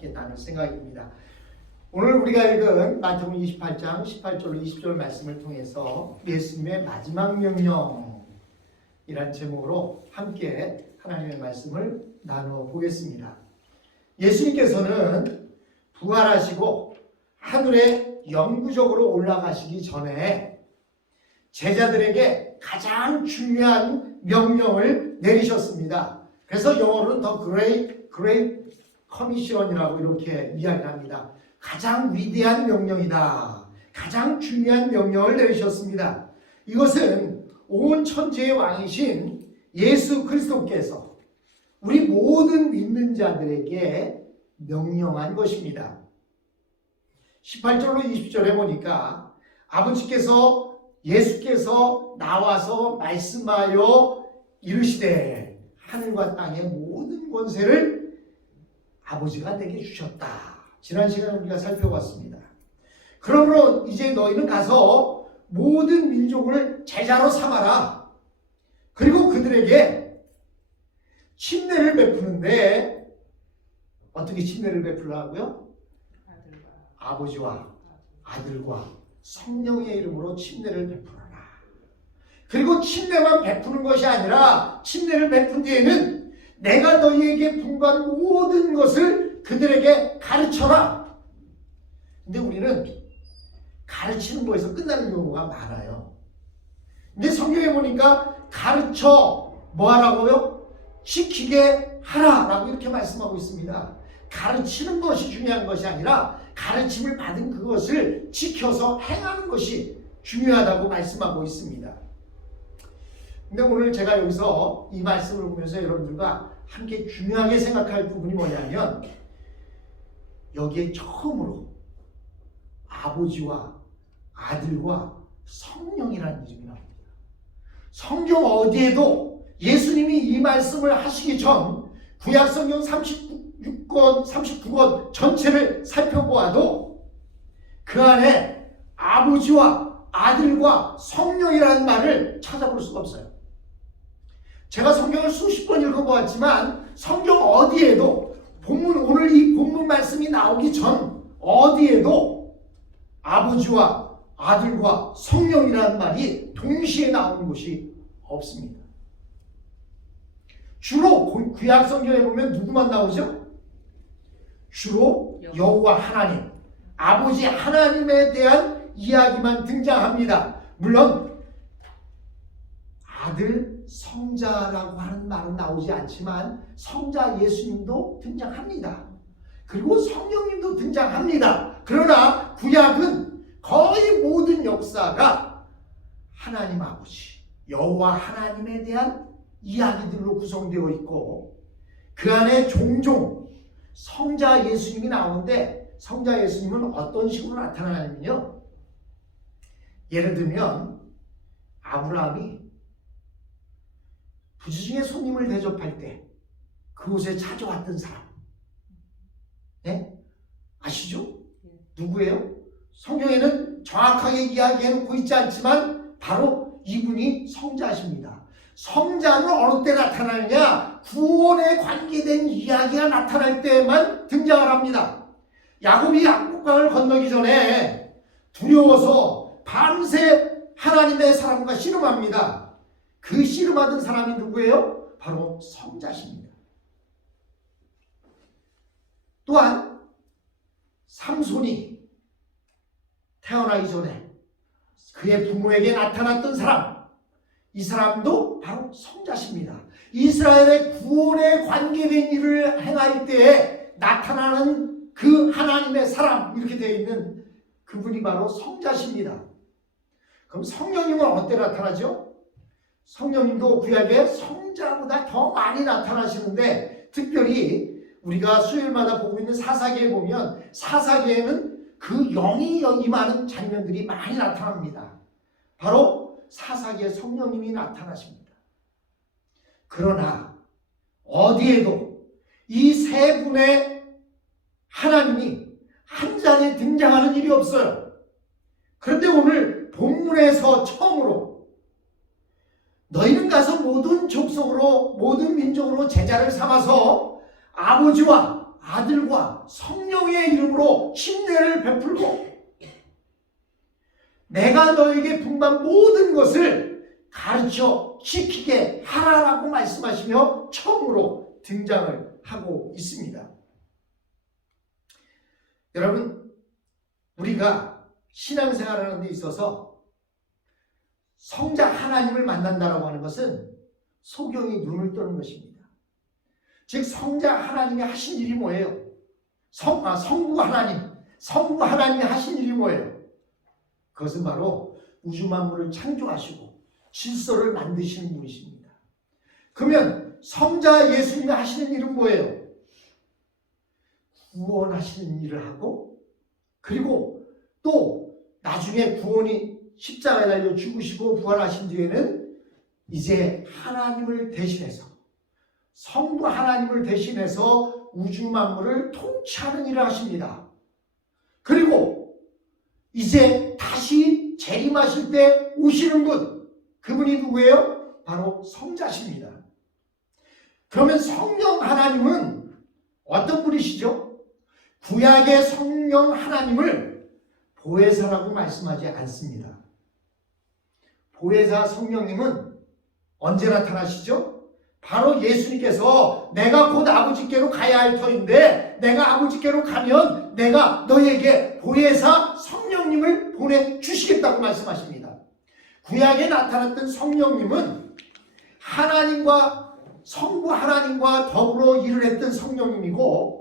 함께 나눌 생각입니다. 오늘 우리가 읽은 마태복음 28장 18절로 20절 말씀을 통해서 예수님의 마지막 명령이란 제목으로 함께 하나님의 말씀을 나눠보겠습니다. 예수님께서는 부활하시고 하늘에 영구적으로 올라가시기 전에 제자들에게 가장 중요한 명령을 내리셨습니다. 그래서 영어로는 더 Great Commission이라고 이렇게 이야기합니다. 가장 위대한 명령이다. 가장 중요한 명령을 내리셨습니다. 이것은 온 천지의 왕이신 예수 그리스도께서 우리 모든 믿는 자들에게 명령한 것입니다. 18절로 20절에 보니까 아버지께서 예수께서 나와서 말씀하여 이르시되 하늘과 땅의 모든 권세를 아버지가 내게 주셨다. 지난 시간에 우리가 살펴봤습니다. 그러므로 이제 너희는 가서 모든 민족을 제자로 삼아라. 그리고 그들에게 침례를 베푸는데 어떻게 침례를 베풀라고요? 아버지와 아들과 성령의 이름으로 침례를 베풀어라. 그리고 침례만 베푸는 것이 아니라 침례를 베푼 뒤에는 내가 너희에게 분부한 모든 것을 그들에게 가르쳐라. 근데 우리는 가르치는 거에서 끝나는 경우가 많아요. 근데 성경에 보니까 가르쳐 뭐 하라고요? 지키게 하라라고 이렇게 말씀하고 있습니다. 가르치는 것이 중요한 것이 아니라 가르침을 받은 그것을 지켜서 행하는 것이 중요하다고 말씀하고 있습니다. 근데 오늘 제가 여기서 이 말씀을 보면서 여러분들과 함께 중요하게 생각할 부분이 뭐냐면 여기에 처음으로 아버지와 아들과 성령이라는 이름이 나옵니다. 성경 어디에도 예수님이 이 말씀을 하시기 전 구약성경 39권 전체를 살펴보아도 그 안에 아버지와 아들과 성령이라는 말을 찾아볼 수가 없어요. 제가 성경을 수십 번 읽어보았지만 성경 어디에도 오늘 이 본문 말씀이 나오기 전 어디에도 아버지와 아들과 성령이라는 말이 동시에 나오는 곳이 없습니다. 주로 구약 성경에 보면 누구만 나오죠? 주로 여호와 하나님, 아버지 하나님에 대한 이야기만 등장합니다. 물론 아들, 성자라고 하는 말은 나오지 않지만 성자 예수님도 등장합니다. 그리고 성령님도 등장합니다. 그러나 구약은 거의 모든 역사가 하나님 아버지, 여호와 하나님에 대한 이야기들로 구성되어 있고 그 안에 종종 성자 예수님이 나오는데 성자 예수님은 어떤 식으로 나타나냐면요. 예를 들면 아브라함이 부지중에 손님을 대접할 때 그곳에 찾아왔던 사람. 네? 아시죠? 누구예요? 성경에는 정확하게 이야기해놓고 있지 않지만 바로 이분이 성자십니다. 성자는 어느 때 나타나느냐? 구원에 관계된 이야기가 나타날 때만 등장을 합니다. 야곱이 약복강을 건너기 전에 두려워서 밤새 하나님의 사람과 씨름합니다. 그 씨름하던 사람이 누구예요? 바로 성자십니다. 또한 삼손이 태어나기 전에 그의 부모에게 나타났던 사람, 이 사람도 바로 성자십니다. 이스라엘의 구원에 관계된 일을 행할 때에 나타나는 그 하나님의 사람, 이렇게 되어 있는 그분이 바로 성자십니다. 그럼 성령님은 어때 나타나죠? 성령님도 구약에 성자보다 더 많이 나타나시는데 특별히 우리가 수요일마다 보고 있는 사사기에 보면 사사기에는 그 영이 임하는 장면들이 많이 나타납니다. 바로 사사기에 성령님이 나타나십니다. 그러나 어디에도 이 세 분의 하나님이 한 자리에 등장하는 일이 없어요. 그런데 오늘 본문에서 처음으로 너희는 가서 모든 족속으로 모든 민족으로 제자를 삼아서 아버지와 아들과 성령의 이름으로 침례를 베풀고 내가 너에게 분반 모든 것을 가르쳐 지키게 하라라고 말씀하시며 처음으로 등장을 하고 있습니다. 여러분, 우리가 신앙생활하는 데 있어서 성자 하나님을 만난다라고 하는 것은 소경이 눈을 뜨는 것입니다. 즉 성자 하나님이 하신 일이 뭐예요? 성부 하나님이 하신 일이 뭐예요? 그것은 바로 우주 만물을 창조하시고 질서를 만드시는 분이십니다. 그러면 성자 예수님이 하시는 일은 뭐예요? 구원하시는 일을 하고, 그리고 또 나중에 구원이 십자가에 달려 죽으시고 부활하신 뒤에는 이제 하나님을 대신해서, 성부 하나님을 대신해서 우주 만물을 통치하는 일을 하십니다. 그리고 이제 다시 재림하실 때 오시는 분, 그분이 누구예요? 바로 성자십니다. 그러면 성령 하나님은 어떤 분이시죠? 구약의 성령 하나님을 보혜사라고 말씀하지 않습니다. 보혜사 성령님은 언제 나타나시죠? 바로 예수님께서 내가 곧 아버지께로 가야 할 터인데 내가 아버지께로 가면 내가 너에게 보혜사 성령님을 보내주시겠다고 말씀하십니다. 구약에 나타났던 성령님은 하나님과 성부 하나님과 더불어 일을 했던 성령님이고,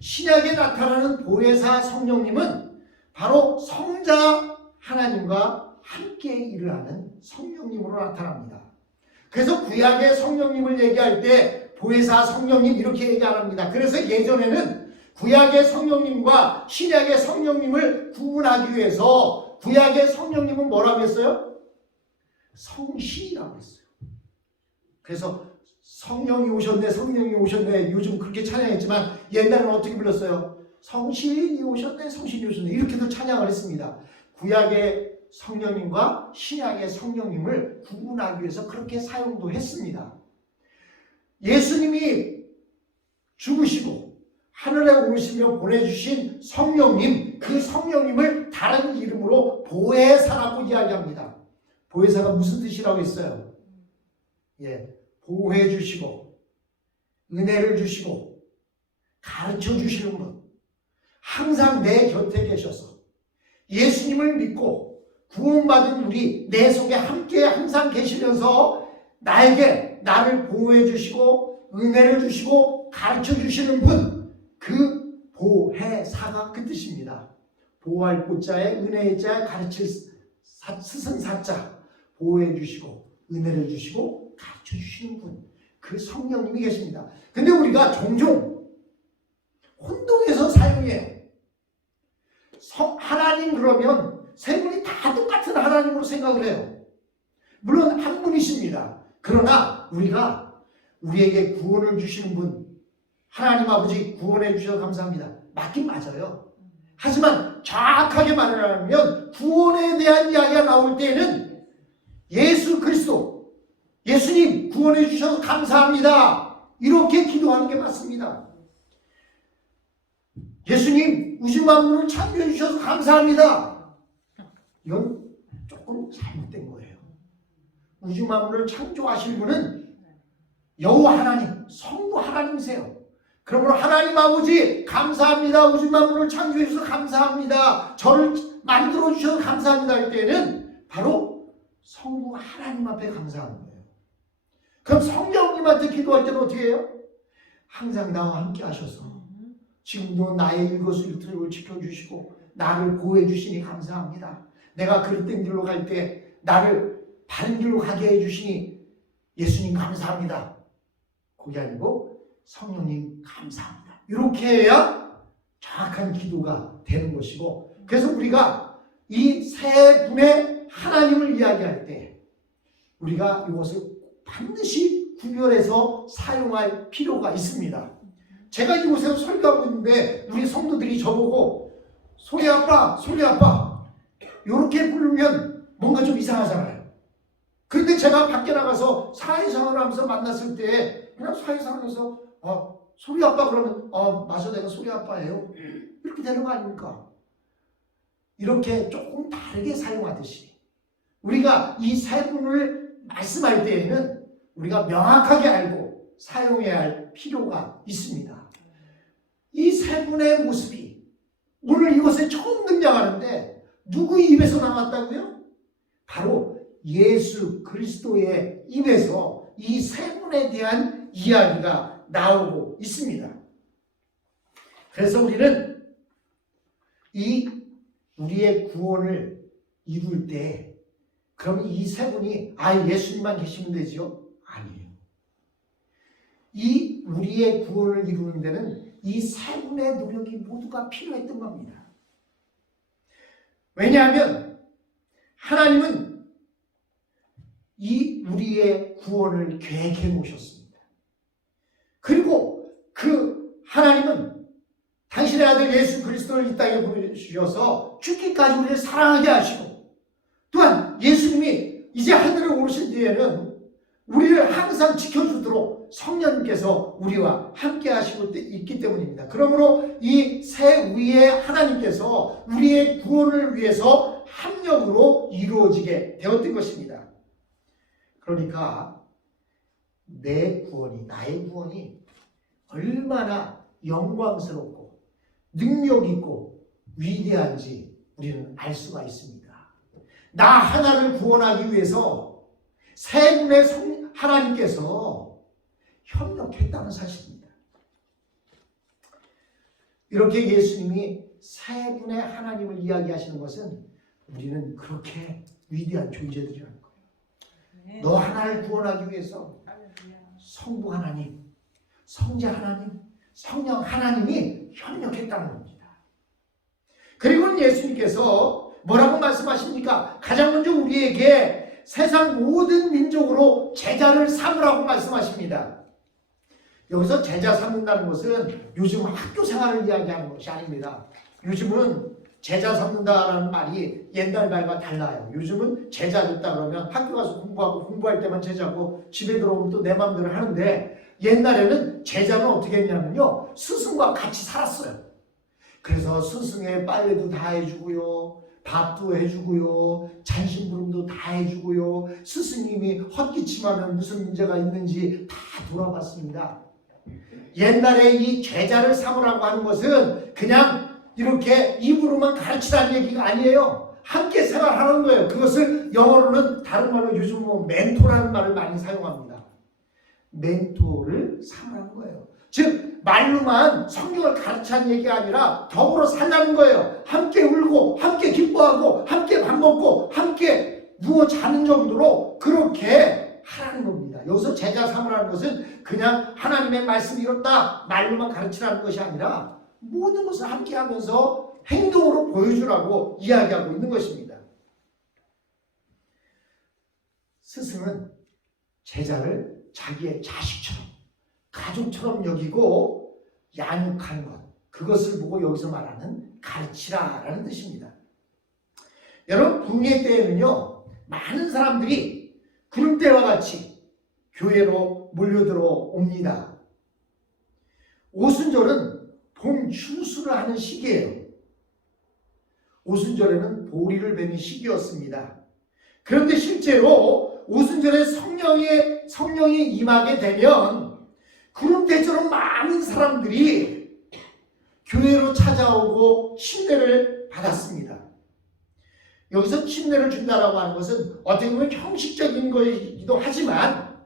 신약에 나타나는 보혜사 성령님은 바로 성자 하나님과 함께 일을 하는 성령님으로 나타납니다. 그래서 구약의 성령님을 얘기할 때 보혜사 성령님 이렇게 얘기 안 합니다. 그래서 예전에는 구약의 성령님과 신약의 성령님을 구분하기 위해서 구약의 성령님은 뭐라고 했어요? 성신이라고 했어요. 그래서 성령이 오셨네 요즘 그렇게 찬양했지만 옛날에는 어떻게 불렀어요? 성신이 오셨네 이렇게도 찬양을 했습니다. 구약의 성령님과 신약의 성령님을 구분하기 위해서 그렇게 사용도 했습니다. 예수님이 죽으시고 하늘에 오르시며 보내주신 성령님, 그 성령님을 다른 이름으로 보혜사라고 이야기합니다. 보혜사가 무슨 뜻이라고 했어요? 보호해 주시고 은혜를 주시고 가르쳐 주시는 분, 항상 내 곁에 계셔서 예수님을 믿고 구원받은 우리 내 속에 함께 항상 계시면서 나를 보호해 주시고 은혜를 주시고 가르쳐 주시는 분, 그 보혜사가 그 뜻입니다. 보호할 보자에 은혜의 자, 가르칠 스승 사자, 보호해 주시고 은혜를 주시고 가르쳐 주시는 분, 그 성령님이 계십니다. 근데 우리가 종종 혼동해서 사용해요. 하나님 그러면 세 분이 다 똑같은 하나님으로 생각을 해요. 물론 한 분이십니다. 그러나 우리가 우리에게 구원을 주시는 분, 하나님 아버지 구원해 주셔서 감사합니다. 맞긴 맞아요. 하지만 정확하게 말을 하면 구원에 대한 이야기가 나올 때에는 예수 그리스도, 예수님 구원해 주셔서 감사합니다, 이렇게 기도하는 게 맞습니다. 예수님 우주 만물을 창조해 주셔서 감사합니다, 이건 조금 잘못된 거예요. 우주 만물을 창조하실 분은 여호와 하나님, 성부 하나님이세요. 그러므로 하나님 아버지 감사합니다, 우주 만물을 창조해 주셔서 감사합니다, 저를 만들어 주셔서 감사합니다 할 때는 바로 성부 하나님 앞에 감사하는 거예요. 그럼 성령님한테 기도할 때는 어떻게 해요? 항상 나와 함께 하셔서 지금도 나의 일거수일투족을 지켜주시고 나를 보호해 주시니 감사합니다. 내가 그릇된 길로 갈 때 나를 바른 길로 가게 해주시니 예수님 감사합니다. 그게 아니고 성령님 감사합니다, 이렇게 해야 정확한 기도가 되는 것이고, 그래서 우리가 이 세 분의 하나님을 이야기할 때 우리가 이것을 반드시 구별해서 사용할 필요가 있습니다. 제가 이곳에서 설교하고 있는데 우리 성도들이 저보고 소리 아빠 이렇게 부르면 뭔가 좀 이상하잖아요. 그런데 제가 밖에 나가서 사회생활을 하면서 만났을 때 그냥 사회생활에서 소리 아빠 그러면 맞아 내가 소리 아빠예요. 이렇게 되는 거 아닙니까? 이렇게 조금 다르게 사용하듯이 우리가 이 세 분을 말씀할 때에는 우리가 명확하게 알고 사용해야 할 필요가 있습니다. 이 세 분의 모습이 오늘 이것에 처음 등장하는데 누구 입에서 나왔다고요? 바로 예수 그리스도의 입에서 이 세 분에 대한 이야기가 나오고 있습니다. 그래서 우리는 이 우리의 구원을 이룰 때 그럼 이 세 분이 예수님만 계시면 되지요? 아니에요. 이 우리의 구원을 이루는 데는 이 세 분의 노력이 모두가 필요했던 겁니다. 왜냐하면 하나님은 이 우리의 구원을 계획해 놓으셨습니다. 그리고 그 하나님은 당신의 아들 예수 그리스도를 이 땅에 보내주셔서 죽기까지 우리를 사랑하게 하시고 또한 예수님이 이제 하늘에 오르신 뒤에는 우리를 항상 지켜주도록 성령님께서 우리와 함께 하시고 있기 때문입니다. 그러므로 이 세 위의 하나님께서 우리의 구원을 위해서 합력으로 이루어지게 되었던 것입니다. 그러니까 나의 구원이 얼마나 영광스럽고 능력 있고 위대한지 우리는 알 수가 있습니다. 나 하나를 구원하기 위해서 세 분의 하나님께서 협력했다는 사실입니다. 이렇게 예수님이 세 분의 하나님을 이야기하시는 것은 우리는 그렇게 위대한 존재들이라는 거예요. 너 하나를 구원하기 위해서 성부 하나님, 성자 하나님, 성령 하나님이 협력했다는 겁니다. 그리고 예수님께서 뭐라고 말씀하십니까? 가장 먼저 우리에게 세상 모든 민족으로 제자를 삼으라고 말씀하십니다. 여기서 제자 삼는다는 것은 요즘 학교 생활을 이야기하는 것이 아닙니다. 요즘은 제자 삼는다라는 말이 옛날 말과 달라요. 요즘은 제자 됐다 그러면 학교 가서 공부하고 공부할 때만 제자고 집에 들어오면 또 내 마음대로 하는데 옛날에는 제자는 어떻게 했냐면요. 스승과 같이 살았어요. 그래서 스승의 빨래도 다 해주고요. 밥도 해주고요. 잔심부름도 다 해주고요. 스승님이 헛기침하면 무슨 문제가 있는지 다 돌아봤습니다. 옛날에 이 제자를 삼으라고 하는 것은 그냥 이렇게 입으로만 가르치라는 얘기가 아니에요. 함께 생활하는 거예요. 그것을 영어로는 다른 말로 요즘 멘토라는 말을 많이 사용합니다. 멘토를 삼으라는 거예요. 즉 말로만 성경을 가르치는 얘기가 아니라 더불어 살라는 거예요. 함께 울고 함께 기뻐하고 함께 밥 먹고 함께 누워 자는 정도로 그렇게 하라는 겁니다. 여기서 제자 삼으라는 것은 그냥 하나님의 말씀이 이렇다 말로만 가르치라는 것이 아니라 모든 것을 함께 하면서 행동으로 보여주라고 이야기하고 있는 것입니다. 스승은 제자를 자기의 자식처럼 가족처럼 여기고 양육하는 것, 그것을 보고 여기서 말하는 가르치라라는 뜻입니다. 여러분 붕괴 때에는요 많은 사람들이 구름대와 같이 교회로 몰려들어 옵니다. 오순절은 봄 추수를 하는 시기예요. 오순절에는 보리를 베는 시기였습니다. 그런데 실제로 오순절에 성령이 임하게 되면 구름대처럼 많은 사람들이 교회로 찾아오고 침례를 받았습니다. 여기서 침례를 준다라고 하는 것은 어떻게 보면 형식적인 것이기도 하지만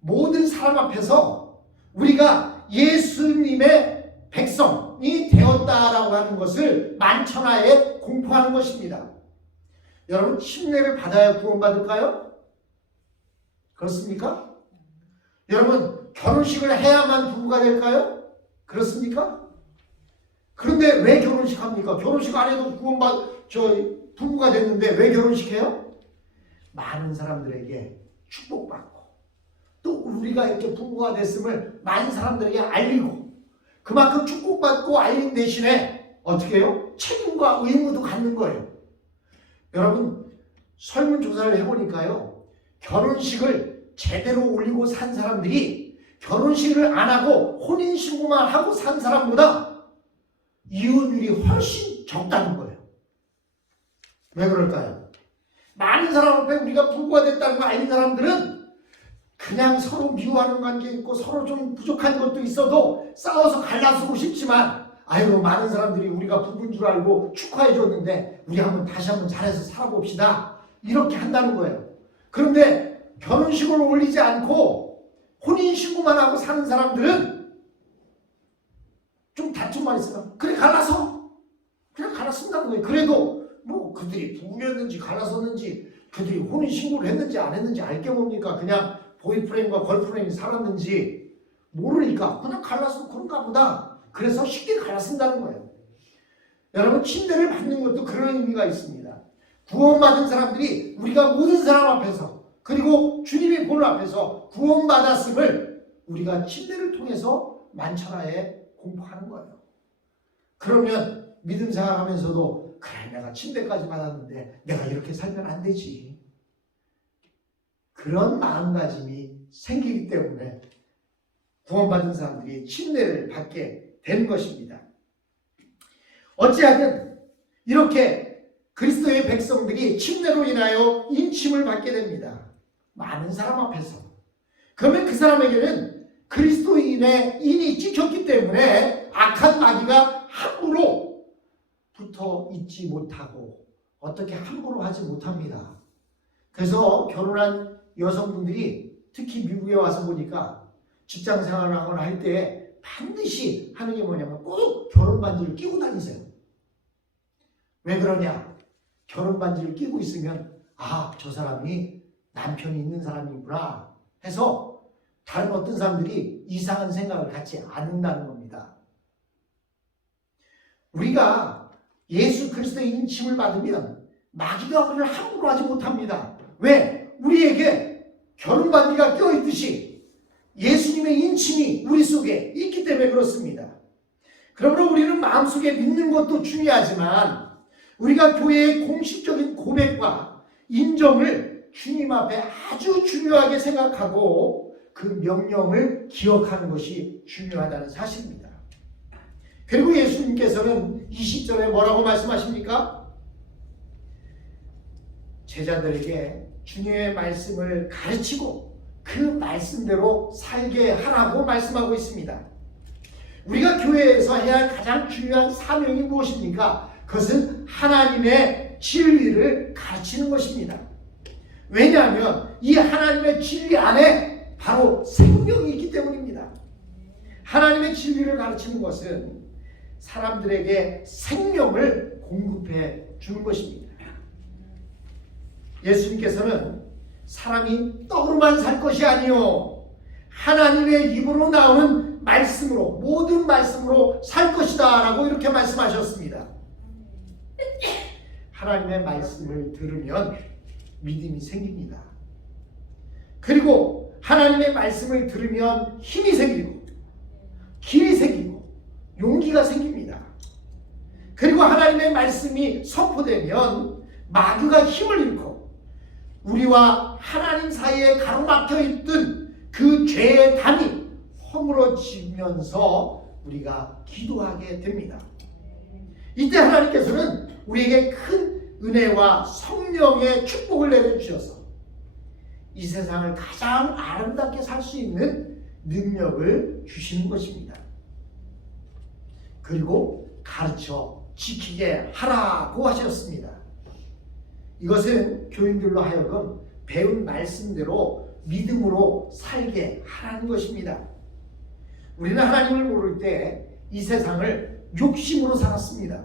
모든 사람 앞에서 우리가 예수님의 백성이 되었다라고 하는 것을 만천하에 공포하는 것입니다. 여러분 침례를 받아야 구원받을까요? 그렇습니까? 여러분 결혼식을 해야만 부부가 될까요? 그렇습니까? 그런데 왜 결혼식 합니까? 결혼식 안 해도 부부가 됐는데 왜 결혼식 해요? 많은 사람들에게 축복받고 또 우리가 이렇게 부부가 됐음을 많은 사람들에게 알리고 그만큼 축복받고 알린 대신에 어떻게 해요? 책임과 의무도 갖는 거예요. 여러분 설문조사를 해보니까요 결혼식을 제대로 올리고 산 사람들이 결혼식을 안 하고 혼인신고만 하고 산 사람보다 이혼율이 훨씬 적다는 거예요. 왜 그럴까요? 많은 사람 앞에 우리가 부부가 됐다는 거 아닌 사람들은 그냥 서로 미워하는 관계 있고 서로 좀 부족한 것도 있어도 싸워서 갈라서고 싶지만 아유, 많은 사람들이 우리가 부부인 줄 알고 축하해 줬는데 우리 다시 한번 잘해서 살아봅시다, 이렇게 한다는 거예요. 그런데 결혼식을 올리지 않고 혼인신고만 하고 사는 사람들은 좀 다툼만 있으면 그래 갈라서 그냥 갈라쓴다는 거예요. 그래도 뭐 그들이 부부였는지 갈라섰는지 그들이 혼인신고를 했는지 안 했는지 알게 뭡니까? 그냥 보이프렌드과 걸프렌드이 살았는지 모르니까 그냥 갈라서 그런가 보다. 그래서 쉽게 갈라쓴다는 거예요. 여러분, 침례를 받는 것도 그런 의미가 있습니다. 구원받은 사람들이 우리가 모든 사람 앞에서 그리고 주님의 본 앞에서 구원받았음을 우리가 침례를 통해서 만천하에 공포하는 거예요. 그러면 믿음 생활하면서도 그래, 내가 침례까지 받았는데 내가 이렇게 살면 안 되지, 그런 마음가짐이 생기기 때문에 구원받은 사람들이 침례를 받게 되는 것입니다. 어찌하든 이렇게 그리스도의 백성들이 침례로 인하여 인침을 받게 됩니다. 많은 사람 앞에서. 그러면 그 사람에게는 그리스도인의 인이 찍혔기 때문에 악한 마귀가 함부로 붙어 있지 못하고 어떻게 함부로 하지 못합니다. 그래서 결혼한 여성분들이 특히 미국에 와서 보니까 직장 생활을 하거나 할 때 반드시 하는 게 뭐냐면 꼭 결혼 반지를 끼고 다니세요. 왜 그러냐? 결혼 반지를 끼고 있으면 아, 저 사람이 남편이 있는 사람이구나 해서 다른 어떤 사람들이 이상한 생각을 갖지 않는다는 겁니다. 우리가 예수 그리스도의 인침을 받으면 마귀가 우리를 함부로 하지 못합니다. 왜? 우리에게 결혼 반지가 껴있듯이 예수님의 인침이 우리 속에 있기 때문에 그렇습니다. 그러므로 우리는 마음속에 믿는 것도 중요하지만 우리가 교회의 공식적인 고백과 인정을 주님 앞에 아주 중요하게 생각하고 그 명령을 기억하는 것이 중요하다는 사실입니다. 그리고 예수님께서는 20절에 뭐라고 말씀하십니까? 제자들에게 주님의 말씀을 가르치고 그 말씀대로 살게 하라고 말씀하고 있습니다. 우리가 교회에서 해야 할 가장 중요한 사명이 무엇입니까? 그것은 하나님의 진리를 가르치는 것입니다. 왜냐하면 이 하나님의 진리 안에 바로 생명이 있기 때문입니다. 하나님의 진리를 가르치는 것은 사람들에게 생명을 공급해 주는 것입니다. 예수님께서는 사람이 떡으로만 살 것이 아니요 하나님의 입으로 나오는 말씀으로, 모든 말씀으로 살 것이다 라고 이렇게 말씀하셨습니다. 하나님의 말씀을 들으면 믿음이 생깁니다. 그리고 하나님의 말씀을 들으면 힘이 생기고 길이 생기고 용기가 생깁니다. 그리고 하나님의 말씀이 선포되면 마귀가 힘을 잃고 우리와 하나님 사이에 가로막혀 있던 그 죄의 담이 허물어지면서 우리가 기도하게 됩니다. 이때 하나님께서는 우리에게 큰 은혜와 성령의 축복을 내려주셔서 이 세상을 가장 아름답게 살 수 있는 능력을 주시는 것입니다. 그리고 가르쳐 지키게 하라고 하셨습니다. 이것은 교인들로 하여금 배운 말씀대로 믿음으로 살게 하라는 것입니다. 우리는 하나님을 모를 때 이 세상을 욕심으로 살았습니다.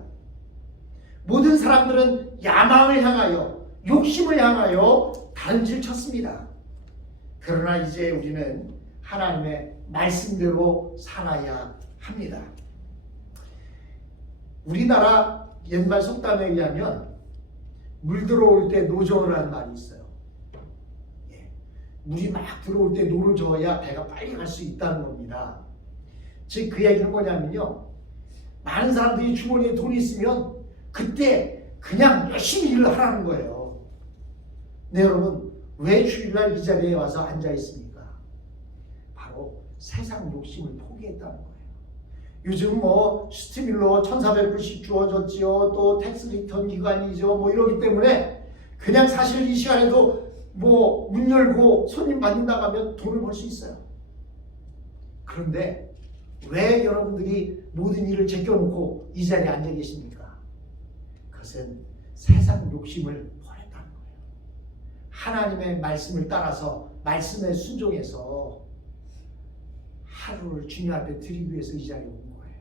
모든 사람들은 야망을 향하여, 욕심을 향하여 다름질 쳤습니다. 그러나 이제 우리는 하나님의 말씀대로 살아야 합니다. 우리나라 옛말 속담에 의하면 물 들어올 때 노저으라는 말이 있어요. 물이 막 들어올 때 노를 저어야 배가 빨리 갈 수 있다는 겁니다. 즉 그 얘기는 뭐냐면요, 많은 사람들이 주머니에 돈이 있으면 그때 그냥 열심히 일을 하라는 거예요. 네, 여러분, 왜 주일날 이 자리에 와서 앉아 있습니까? 바로 세상 욕심을 포기했다는 거예요. 요즘 뭐 스티뮬러 1,400불씩 주어졌지요. 또 텍스 리턴 기간이죠. 뭐 이러기 때문에 그냥 사실 이 시간에도 뭐 문 열고 손님 받는다고 하면 돈을 벌 수 있어요. 그런데 왜 여러분들이 모든 일을 제껴놓고 이 자리에 앉아 계십니까? 그것은 세상 욕심을 버렸다는 거예요. 하나님의 말씀을 따라서 말씀에 순종해서 하루를 주님 앞에 드리기 위해서 이 자리에 온 거예요.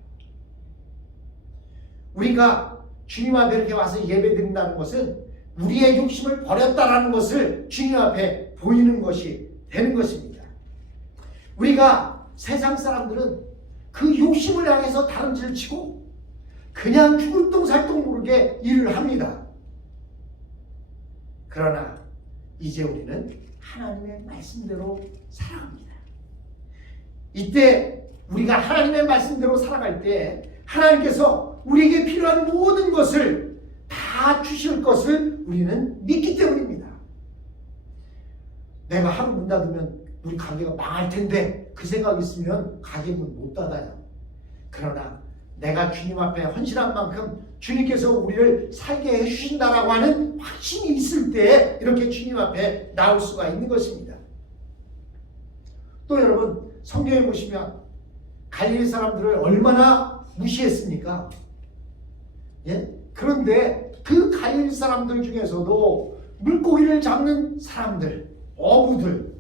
우리가 주님 앞에 이렇게 와서 예배 드린다는 것은 우리의 욕심을 버렸다라는 것을 주님 앞에 보이는 것이 되는 것입니다. 우리가 세상 사람들은 그 욕심을 향해서 다름질을 치고 그냥 죽을 똥살똥 모르게 일을 합니다. 그러나 이제 우리는 하나님의 말씀대로 살아갑니다. 이때 우리가 하나님의 말씀대로 살아갈 때 하나님께서 우리에게 필요한 모든 것을 다 주실 것을 우리는 믿기 때문입니다. 내가 하루 문 닫으면 우리 가게가 망할 텐데 그 생각이 있으면 가게 문 못 닫아요. 그러나 내가 주님 앞에 헌신한 만큼 주님께서 우리를 살게 해주신다라고 하는 확신이 있을 때 이렇게 주님 앞에 나올 수가 있는 것입니다. 또 여러분 성경에 보시면 갈릴리 사람들을 얼마나 무시했습니까? 예? 그런데 그 갈릴리 사람들 중에서도 물고기를 잡는 사람들, 어부들,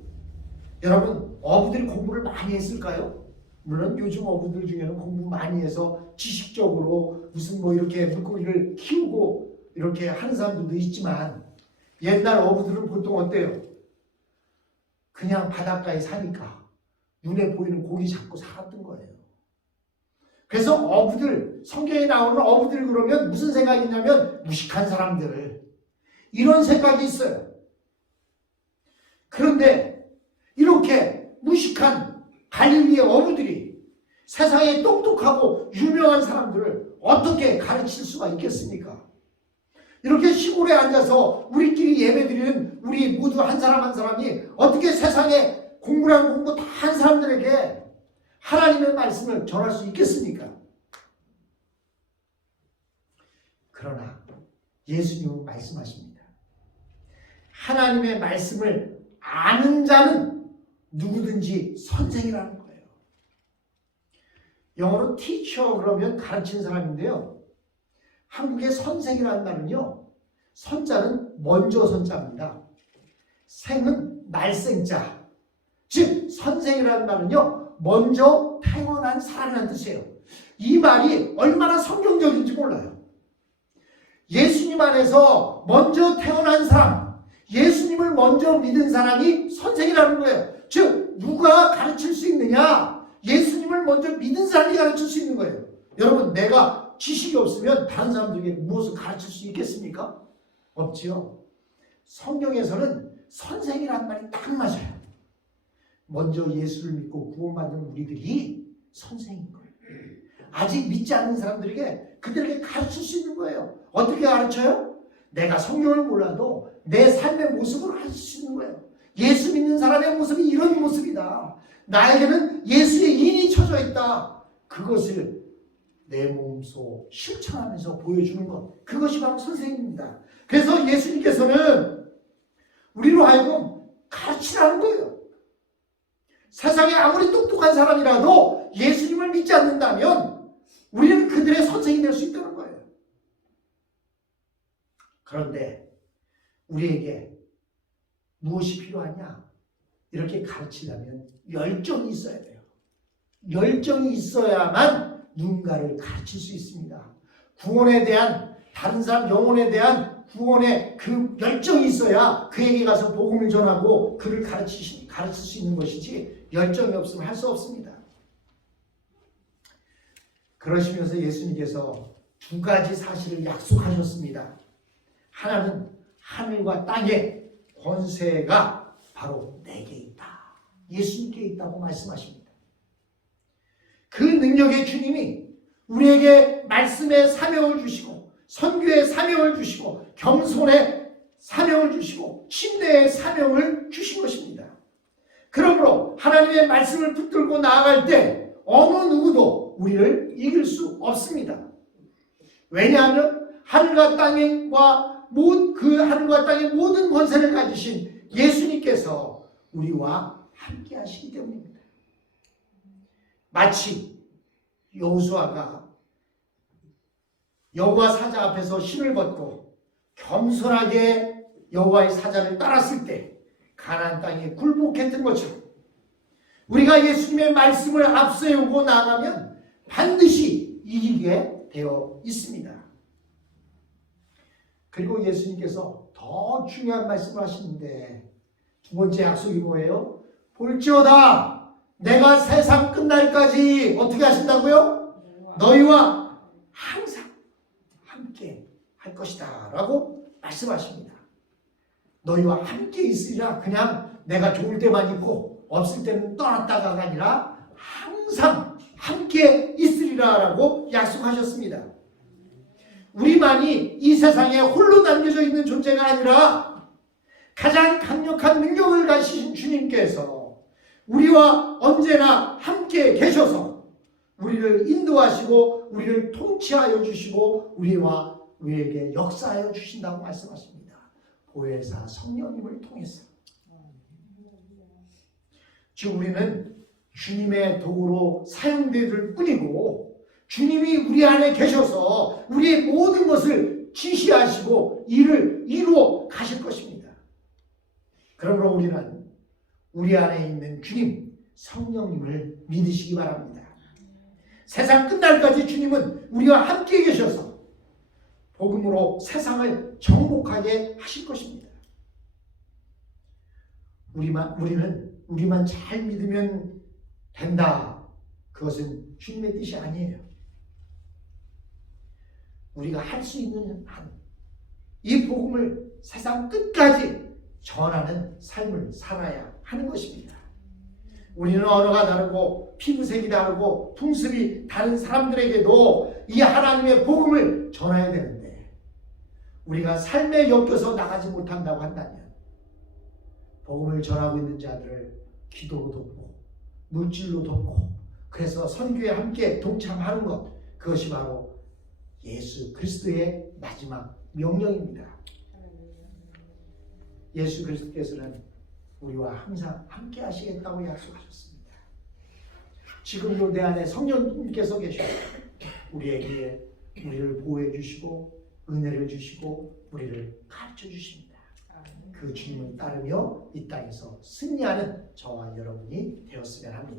여러분 어부들이 공부를 많이 했을까요? 물론 요즘 어부들 중에는 공부 많이 해서 지식적으로 무슨 뭐 이렇게 물고기를 키우고 이렇게 하는 사람들도 있지만 옛날 어부들은 보통 어때요? 그냥 바닷가에 사니까 눈에 보이는 고기 잡고 살았던 거예요. 그래서 어부들, 성경에 나오는 어부들 그러면 무슨 생각이 있냐면 무식한 사람들, 이런 생각이 있어요. 그런데 이렇게 무식한 갈릴리의 어부들이 세상에 똑똑하고 유명한 사람들을 어떻게 가르칠 수가 있겠습니까? 이렇게 시골에 앉아서 우리끼리 예배드리는 우리 모두 한 사람 한 사람이 어떻게 세상에 공부랑 공부 다 한 사람들에게 하나님의 말씀을 전할 수 있겠습니까? 그러나 예수님은 말씀하십니다. 하나님의 말씀을 아는 자는 누구든지 선생이라는 거예요. 영어로 teacher 그러면 가르치는 사람인데요. 한국의 선생이라는 말은요. 선자는 먼저 선자입니다. 생은 날생자. 즉 선생이라는 말은요. 먼저 태어난 사람이라는 뜻이에요. 이 말이 얼마나 성경적인지 몰라요. 예수님 안에서 먼저 태어난 사람, 예수님을 먼저 믿은 사람이 선생이라는 거예요. 즉 누가 가르칠 수 있느냐? 예수님을 먼저 믿은 사람이 가르칠 수 있는 거예요. 여러분 내가 지식이 없으면 다른 사람들에게 무엇을 가르칠 수 있겠습니까? 없지요. 성경에서는 선생이라는 말이 딱 맞아요. 먼저 예수를 믿고 구원받는 우리들이 선생인 거예요. 아직 믿지 않는 사람들에게 그들에게 가르칠 수 있는 거예요. 어떻게 가르쳐요? 내가 성경을 몰라도 내 삶의 모습을 가르칠 수 있는 거예요. 예수 믿는 사람의 모습이 이런 모습이다. 나에게는 예수의 인이 쳐져 있다. 그것을 내 몸소 실천하면서 보여주는 것. 그것이 바로 선생님입니다. 그래서 예수님께서는 우리로 하여금 가르치라는 거예요. 세상에 아무리 똑똑한 사람이라도 예수님을 믿지 않는다면 우리는 그들의 선생이 될 수 있다는 거예요. 그런데 우리에게 무엇이 필요하냐? 이렇게 가르치려면 열정이 있어야 돼요. 열정이 있어야만 누군가를 가르칠 수 있습니다. 구원에 대한, 다른 사람 영혼에 대한 구원의 그 열정이 있어야 그에게 가서 복음을 전하고 그를 가르칠 수 있는 것이지 열정이 없으면 할 수 없습니다. 그러시면서 예수님께서 두 가지 사실을 약속하셨습니다. 하나는 하늘과 땅의 권세가 바로 내게 있다. 예수님께 있다고 말씀하십니다. 그 능력의 주님이 우리에게 말씀의 사명을 주시고 선교의 사명을 주시고 겸손의 사명을 주시고 침례의 사명을 주신 것입니다. 그러므로 하나님의 말씀을 붙들고 나아갈 때 어느 누구도 우리를 이길 수 없습니다. 왜냐하면 하늘과 땅과 그 하늘과 땅의 모든 권세를 가지신 예수님께서 우리와 함께 하시기 때문입니다. 마치 여호수아가 여호와 사자 앞에서 신을 벗고 겸손하게 여호와의 사자를 따랐을 때 가나안 땅에 굴복했던 것처럼 우리가 예수님의 말씀을 앞세우고 나가면 반드시 이기게 되어 있습니다. 그리고 예수님께서 더 중요한 말씀을 하시는데 두 번째 약속이 뭐예요? 볼지어다 내가 세상 끝날까지 어떻게 하신다고요? 너희와 항상 함께 할 것이다 라고 말씀하십니다. 너희와 함께 있으리라. 그냥 내가 좋을 때만 있고 없을 때는 떠났다가 아니라 항상 함께 있으리라 라고 약속하셨습니다. 우리만이 이 세상에 홀로 남겨져 있는 존재가 아니라 가장 강력한 능력을 가지신 주님께서 우리와 언제나 함께 계셔서 우리를 인도하시고 우리를 통치하여 주시고 우리에게 역사하여 주신다고 말씀하십니다. 보혜사 성령님을 통해서. 즉 우리는 주님의 도구로 사용될 뿐이고 주님이 우리 안에 계셔서 우리의 모든 것을 지시하시고 일을 이루어 가실 것입니다. 그러므로 우리는 우리 안에 있는 주님 성령님을 믿으시기 바랍니다. 세상 끝날까지 주님은 우리와 함께 계셔서 복음으로 세상을 정복하게 하실 것입니다. 우리만 잘 믿으면 된다. 그것은 주님의 뜻이 아니에요. 우리가 할 수 있는 한 이 복음을 세상 끝까지 전하는 삶을 살아야 하는 것입니다. 우리는 언어가 다르고 피부색이 다르고 풍습이 다른 사람들에게도 이 하나님의 복음을 전해야 되는데 우리가 삶에 엮여서 나가지 못한다고 한다면 복음을 전하고 있는 자들을 기도로 돕고 물질로 돕고 그래서 선교에 함께 동참하는 것, 그것이 바로 예수 그리스도의 마지막 명령입니다. 예수 그리스도께서는 우리와 항상 함께 하시겠다고 약속하셨습니다. 지금도 내 안에 성령님께서 계셔 우리에게 우리를 보호해 주시고 은혜를 주시고 우리를 가르쳐 주십니다. 그 주님을 따르며 이 땅에서 승리하는 저와 여러분이 되었으면 합니다.